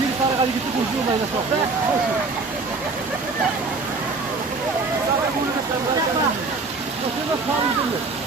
Bir para hadi gittik ucuz mayna sonra. Nasıl da sağlıklı.